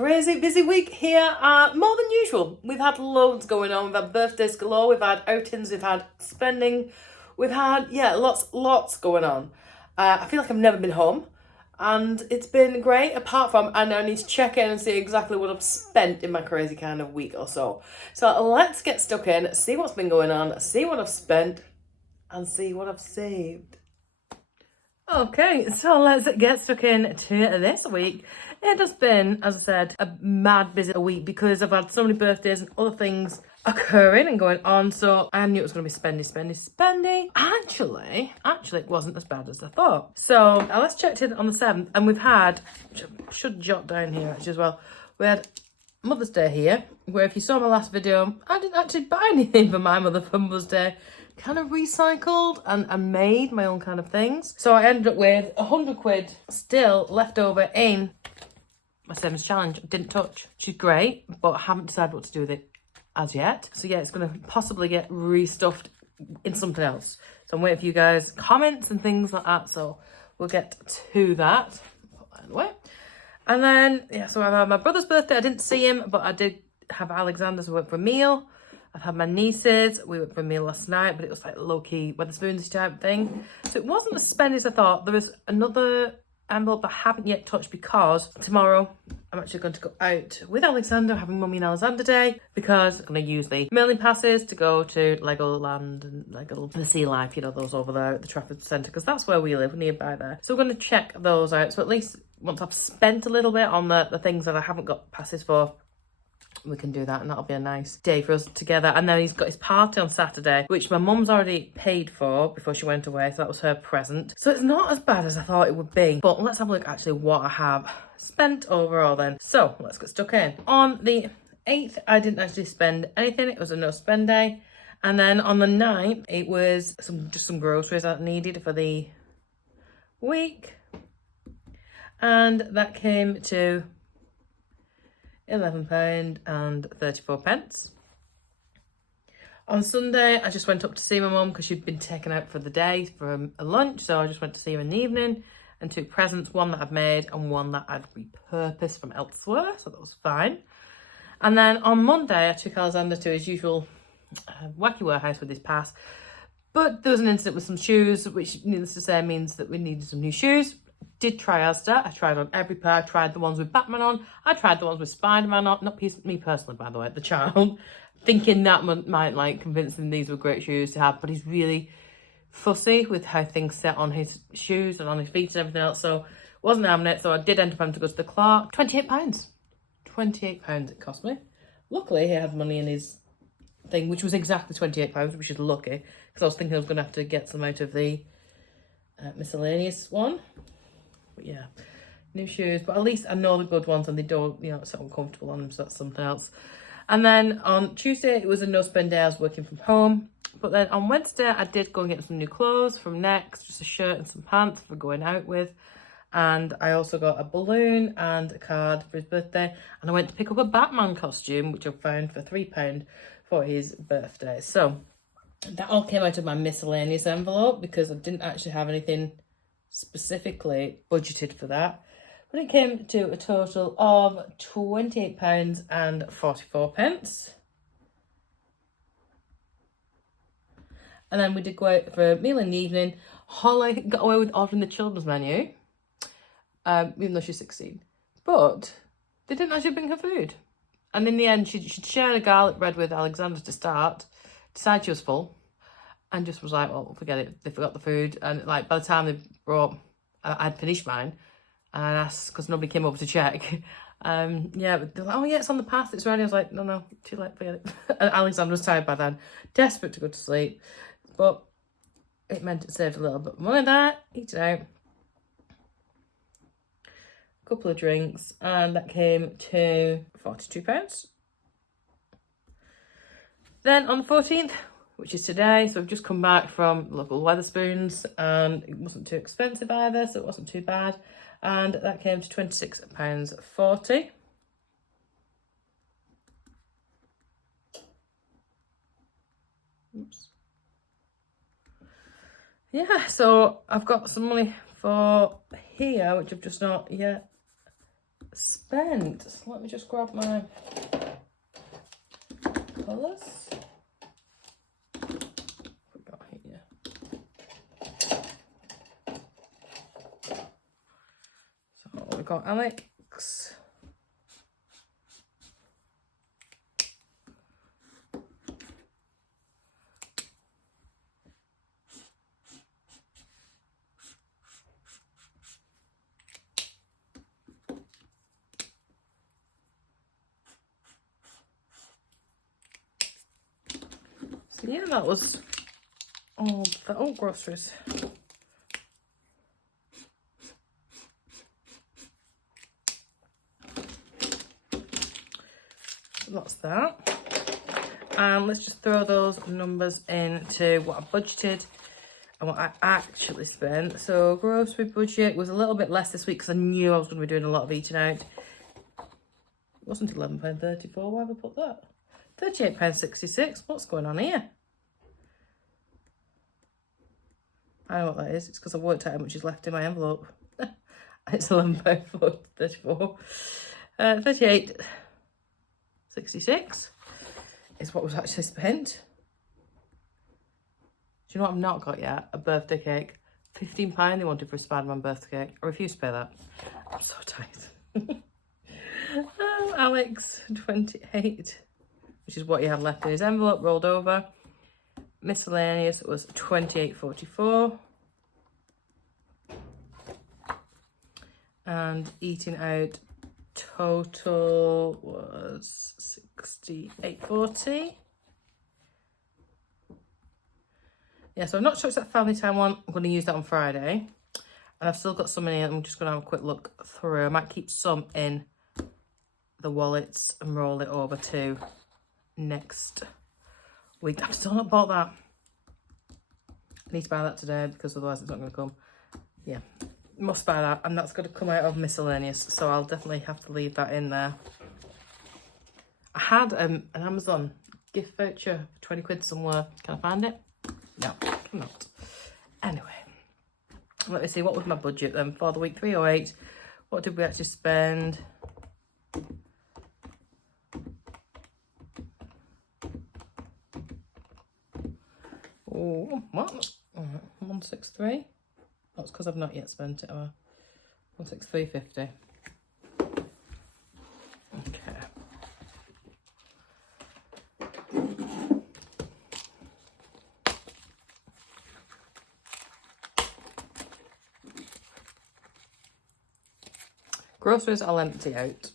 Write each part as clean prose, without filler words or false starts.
crazy busy week here, more than usual. We've had loads going on. We've had birthdays galore, we've had outings, we've had spending, we've had, lots going on. I feel like I've never been home, and it's been great, apart from I now need to check in and see exactly what I've spent in my crazy kind of week or so. So let's get stuck in, see what's been going on, see what I've spent, and see what I've saved. Okay, so let's get stuck in to this week. It has been, as I said, a mad busy week because I've had so many birthdays and other things occurring and going on. So I knew it was going to be spendy. Actually, it wasn't as bad as I thought. So let's check in on the 7th, and we've had, should jot down here actually as well, we had Mother's Day here, where if you saw my last video, I didn't actually buy anything for my mother for Mother's Day. Kind of recycled and made my own kind of things. So I ended up with £100 still left over in my 7th challenge. Didn't touch. She's great, but I haven't decided what to do with it as yet. So yeah, it's going to possibly get restuffed in something else. So I'm waiting for you guys' comments and things like that. So we'll get to that. Put that away. And then, yeah, so I had my brother's birthday. I didn't see him, but I did have Alexander, so we went for a meal. I've had my nieces, we went for a meal last night, but it was like low-key Wetherspoons type thing. So it wasn't as spendy as I thought. There was another envelope I haven't yet touched because tomorrow I'm actually going to go out with Alexander, having Mummy and Alexander Day, because I'm going to use the mailing passes to go to Legoland and Lego the Sea Life, you know, those over there at the Trafford Centre, because that's where we live, nearby there. So we're going to check those out. So at least once I've spent a little bit on the things that I haven't got passes for, we can do that, and that'll be a nice day for us together. And then he's got his party on Saturday, which my mum's already paid for before she went away, so that was her present. So it's not as bad as I thought it would be. But let's have a look actually what I have spent overall then. So let's get stuck in. On the 8th, I didn't actually spend anything. It was a no spend day. And then on the 9th, it was just some groceries I needed for the week. And that came to £11.34. On Sunday, I just went up to see my mum because she'd been taken out for the day for a lunch. So I just went to see her in the evening and took presents, one that I'd made and one that I'd repurposed from elsewhere. So that was fine. And then on Monday, I took Alexander to his usual wacky warehouse with his pass. But there was an incident with some shoes, which needless to say means that we needed some new shoes. Did try Asda. I tried on every pair. I tried the ones with Batman on. I tried the ones with Spider-Man on. Not me personally, by the way, the child. Thinking that might like convince him these were great shoes to have. But he's really fussy with how things sit on his shoes and on his feet and everything else. So wasn't having it. So I did end up having to go to the Clark. £28. £28 it cost me. Luckily, he had money in his thing, which was exactly £28, which is lucky. Because I was thinking I was going to have to get some out of the miscellaneous one. But yeah, new shoes, but at least I know the good ones and they don't, you know, it's so uncomfortable on them, so that's something else. And then on Tuesday, it was a no spend day. I was working from home. But then on Wednesday, I did go and get some new clothes from Next, just a shirt and some pants for going out with. And I also got a balloon and a card for his birthday. And I went to pick up a Batman costume, which I found for £3 for his birthday. So that all came out of my miscellaneous envelope because I didn't actually have anything specifically budgeted for that. But it came to a total of £28.44. And then we did go out for a meal in the evening. Holly got away with ordering the children's menu, even though she's 16. But they didn't actually bring her food. And in the end, she'd shared a garlic bread with Alexander to start, decided she was full, and just was like, well, forget it. They forgot the food. And like by the time they brought, I'd finished mine. And I asked, because nobody came over to check. Yeah, but they're like, oh yeah, it's on the path, it's ready. I was like, no, too late, forget it. And Alexander was tired by then, desperate to go to sleep. But it meant it saved a little bit of money there, eat it out. A couple of drinks, and that came to £42. Then on the 14th, which is today, so I've just come back from local Wetherspoons, and it wasn't too expensive either, so it wasn't too bad. And that came to £26.40. Oops. Yeah, so I've got some money for here, which I've just not yet spent. So let me just grab my colours. Forgot here. So we've got Alex. So yeah, that was all the old groceries. That's that. And let's just throw those numbers into what I budgeted and what I actually spent. So grocery budget was a little bit less this week because I knew I was going to be doing a lot of eating out. It wasn't £11.34. Why have I put that? £38.66. What's going on here? I know what that is. It's because I worked out how much is left in my envelope. It's £11.34. 38.66 is what was actually spent. Do you know what I've not got yet? A birthday cake. £15 they wanted for a Spider-Man birthday cake. I refuse to pay that. I'm so tight. Alex, 28, which is what he had left in his envelope, rolled over. Miscellaneous was 28.44. And eating out total was 68.40. Yeah, so I've not touched that family time one. I'm going to use that on Friday. And I've still got some in here. I'm just going to have a quick look through. I might keep some in the wallets and roll it over to next week. I've still not bought that. I need to buy that today because otherwise it's not going to come. Yeah, must buy that. And that's going to come out of miscellaneous. So I'll definitely have to leave that in there. I had an Amazon gift voucher for 20 quid somewhere. Can I find it? No, cannot. Anyway, let me see, what was my budget then for the week? 308. What did we actually spend? Oh, what? 163. That's because I've not yet spent it. 163.50. Okay. Groceries I'll empty out.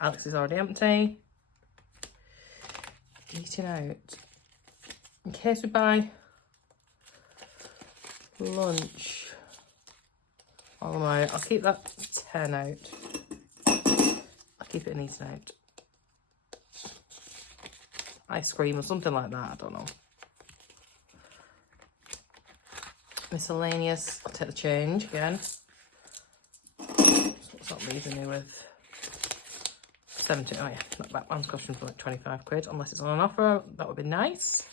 Alex is already empty. Eating out. In case we buy lunch. I'll keep that 10 out. I'll keep it in eating out. Ice cream or something like that, I don't know. Miscellaneous, I'll take the change again. So what's that leaving me with? 70, oh yeah, not bad. One's costing for like 25 quid, unless it's on an offer. That would be nice.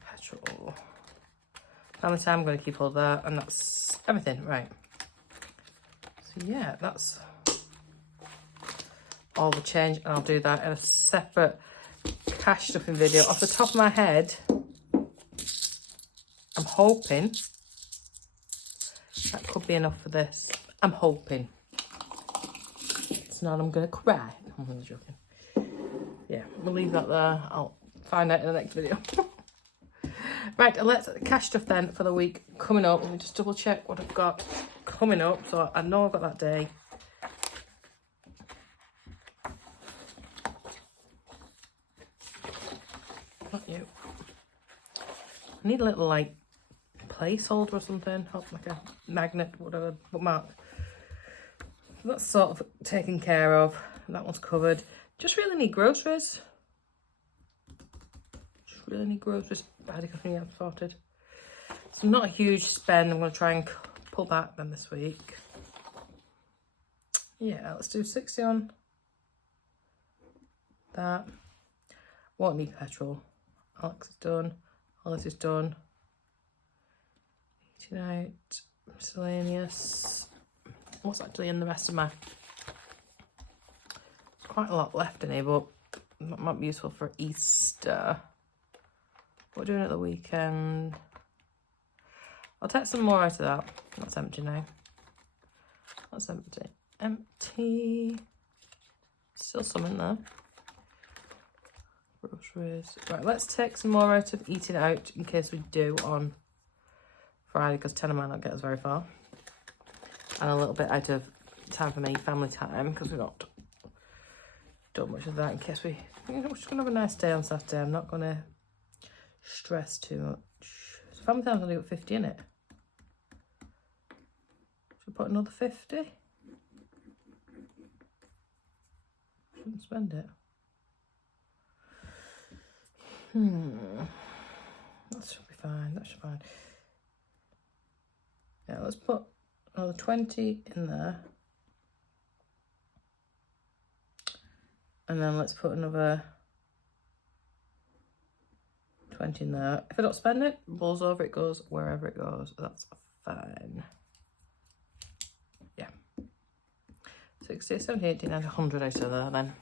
Petrol. Family time, I'm going to keep all that, and that's everything, right. So yeah, that's all the change, and I'll do that in a separate cash stuffing video. Off the top of my head, I'm hoping that could be enough for this. I'm hoping. It's not, I'm going to cry. I'm only joking. Yeah, we'll leave that there. I'll find out in the next video. Right, let's cash stuff then for the week coming up. Let me just double check what I've got coming up. So I know I've got that day. Not you. I need a little like placeholder or something, like a magnet, whatever, bookmark. That's sort of taken care of. That one's covered. Just really need groceries. Just really need groceries. Bad enough to get sorted. It's not a huge spend. I'm going to try and pull back then this week. Yeah, let's do 60 on that. Won't need petrol. Alex is done. Alice is done. Eating out. Miscellaneous. What's actually in the rest of my... Quite a lot left in here, but that might be useful for Easter. What we're doing at the weekend. I'll take some more out of that. That's empty now. That's empty. Empty. Still some in there. Groceries. Right, let's take some more out of eating out in case we do on Friday, because 10 might not get us very far. And a little bit out of time for me, family time, because we've not done much of that in case we... We're just going to have a nice day on Saturday. I'm not going to stress too much. So family time's only got 50 in it. Should we put another 50? Shouldn't spend it. That should be fine. That should be fine. Yeah, let's put another 20 in there. And then let's put another 20 in there. If I don't spend it, balls over, it goes wherever it goes. That's fine. Yeah. 60, 70, 80, 90, 100 out of there then.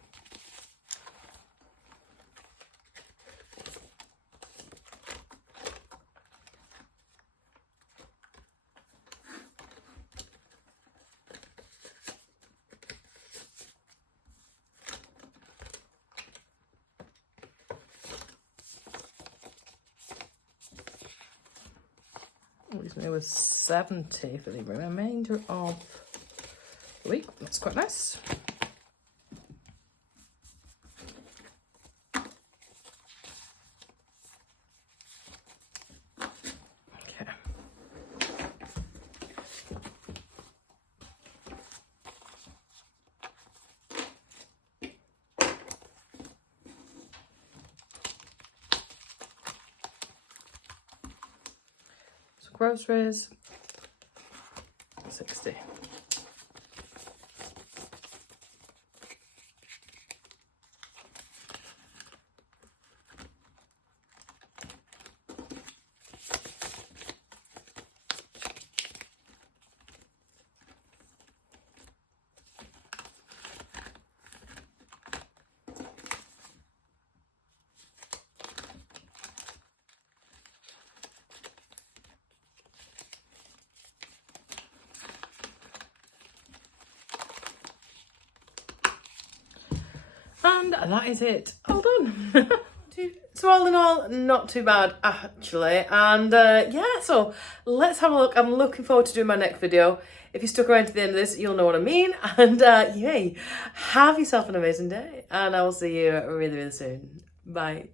Leaves me with 70 for the remainder of the week. That's quite nice. Okay. Groceries, 60. And that is it. All done. So all in all, not too bad actually. And yeah, so let's have a look. I'm looking forward to doing my next video. If you stuck around to the end of this, you'll know what I mean. And yay, have yourself an amazing day. And I will see you really, really soon. Bye.